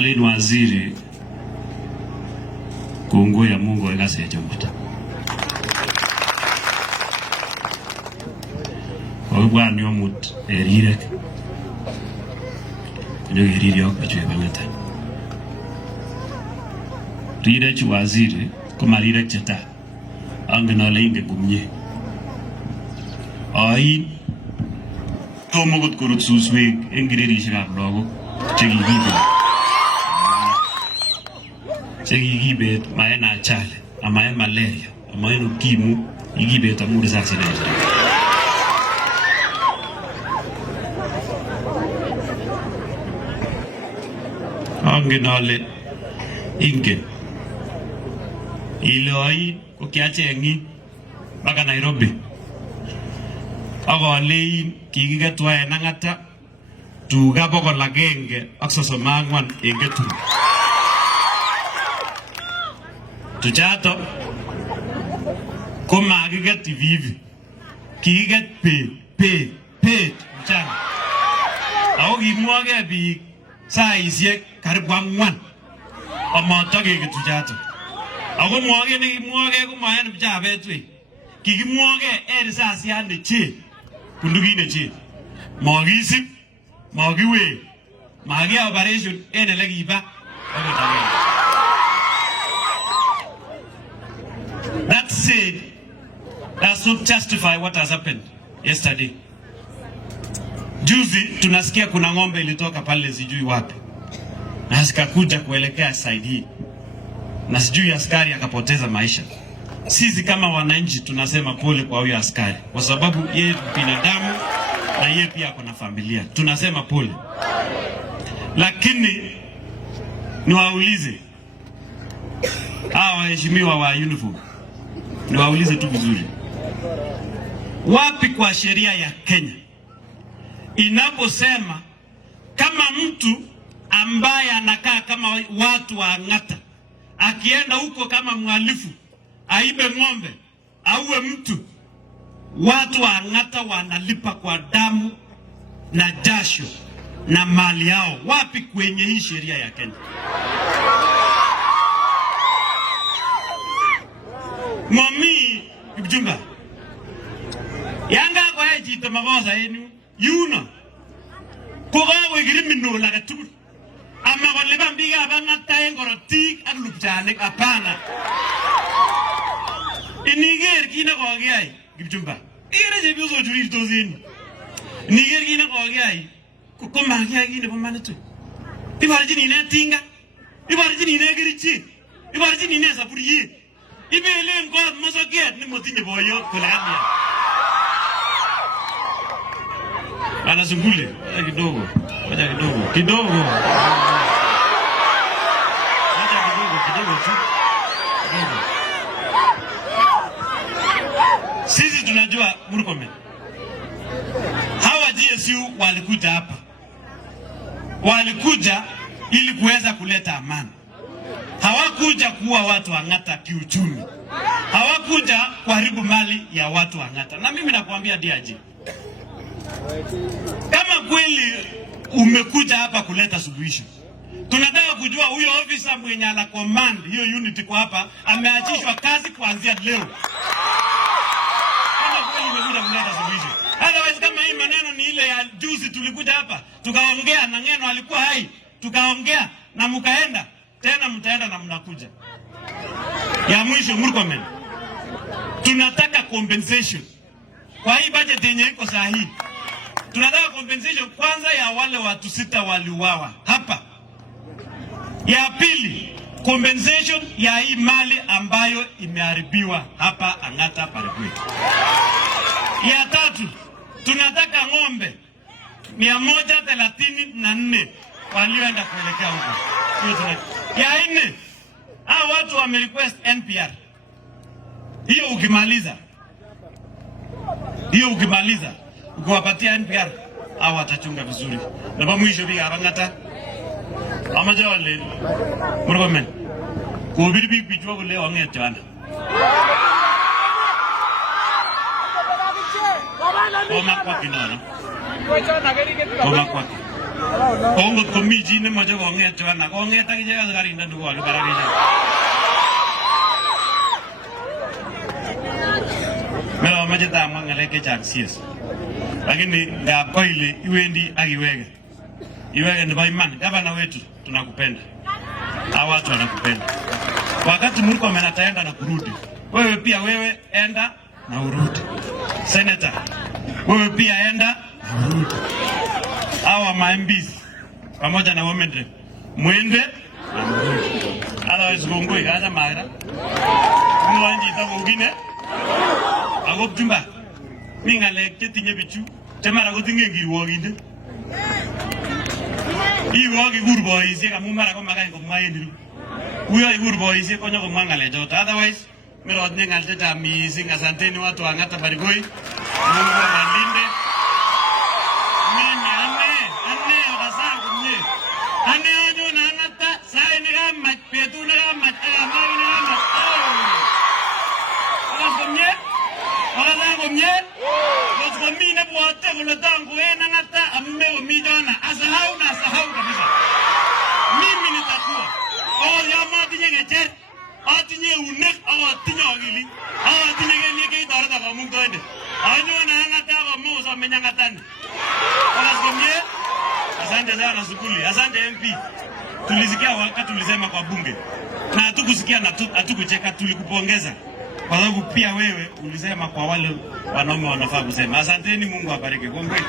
Kalin waziri Kongo ya Mungu ekase chomuta. Ogwa ni omut erirek. Nyo eriri ok bichwe bangata. Rirek waziri kuma rirek cheta. Angenole inge kumye. Ai tomogot korut suswek engirerishekab lagok chekikibet maen achale amaen malaria amaen ukimwi ikibet amuri sasa nje. Angenole ingen iloi ko kiachengi baka Nairobi akolein kikiketwa en Ang'ata tuga 134 en Ketumo. Tuchato komakiket vivi kikiket pet mchana ako kimwoke biik saisiek karibu 4 amotokeket tuchato ako mwoke nekimwoke komaen pchabet wei kikimwoke en risasiat neche bundukit neche makisip makiwe makia operation en elekiba. That said, does not justify what has happened yesterday. Juzi tunasikia kuna ng'ombe ilitoka pale sijui wapi na zikakuja kuelekea side hii na sijui askari akapoteza maisha. Sisi kama wananchi tunasema pole kwa huyo askari kwa sababu yeye binadamu na yeye pia ako na familia. Tunasema pole. Lakini niwaulize hawa waheshimiwa wa uniform, niwaulize tu vizuri, wapi kwa sheria ya Kenya inaposema kama mtu ambaye anakaa kama watu wa Ang'ata akienda huko kama mhalifu aibe ng'ombe auwe mtu, watu wa Ang'ata wanalipa kwa damu na jasho na mali yao? Wapi kwenye hii sheria ya Kenya? Mami Kipchumba yanga kwa jito makosa yenu yuna kokawe criminal akatukul ama kolipan biikab Ang'ata en korotik ak lupchanik. Hapana. Iniger kit nekokiyai Kipchumba, ikere chepyosok churirtos en yu, iniger kit nekokiyai komakiyai kit nebo manitu. Iborchin ine tinga, iborchin ine kerichek, iborchin ine saburiet, ibelen kot mosoket nemotinye boyot kole kamia. Anasungule kidogo, wacha kidogo tu. Sisi tunajua Murkomen, hawa GSU walikuja hapa, walikuja ili kuweza kuleta amani. Hawakuja kuwa watu wa Ang'ata kiuchumi, hawakuja kuharibu mali ya watu wa Ang'ata. Na mimi nakuambia DRG, kama kweli umekuja hapa kuleta suluhisho, tunataka kujua huyo officer mwenye ana command hiyo unit kwa hapa ameachishwa kazi kuanzia leo. Otherwise kama hii maneno ni ile ya juzi tulikuja hapa tukaongea na Ng'eno alikuwa hai, tukaongea na mkaenda tena, mtaenda na mnakuja. Ya mwisho Murkomen, tunataka compensation kwa hii budget yenye iko sahihi. Tunataka compensation kwanza ya wale watu 6 waliuawa hapa. Ya pili, compensation ya hii mali ambayo imeharibiwa hapa Ang'ata Parkwet. Ya tatu, tunataka ng'ombe 134 walioenda kuelekea huko. Ya nne, hao watu wame request NPR. Hiyo ukimaliza ukiwapatia NPR hao watachunga vizuri. Na kwa mwisho biga Ang'ata amaje wale Murkomen ko biri bichwa kule wangetwana Oma kwaki nono. Oma kwaki. Kongo komiji ne moja konget wana konget akije asikarinda ndugu wale barabara. Mela moja tamu ngaleke chances. Lakini ngap koile iwendi akiwege. Iwege ni baiman gavana wetu tunakupenda. Hawa watu wanakupenda. Wakati Murkomen ataenda na kurudi. Wewe pia wewe enda na urudi. Senator, wewe pia enda na urudi. Hawa MPs pamoja na women rep mwende na mrudi. Otherwise gongoi kaza mara. Mwanji tabungine. Agoptumba. Mingale ketinye bichu. Temara gotinge ngiwoginde. Iwogi gurboise kamu mara ko makai ko mwayendiru. Uyo igurboise konyo ko mwangale jota. Otherwise mero odne ngalte ta misi asanteni watu angata barigoi. Mungu alinde. Mimi ane odasangu nye. Ane onyo na angata sai ni kama petu na kama amai ni kama. Odasangu nye. Kwa mine bwote kulotangu na ngata amume umijona asahau na asahau kabisa. Mimi nitakuwa ya matinye ngeche atinye unek atinye akili atinye kelike itoreta komung toende anyone ngata komo so menya ngatani. Walasimie asante sana Sukuli, asante MP. Tulisikia wakati tulisema kwa bunge na hatukusikia na hatukucheka, tulikupongeza kwa sababu pia wewe ulisema kwa wale wanaume wanafaa kusema. Asanteni, Mungu abariki. Kongwe.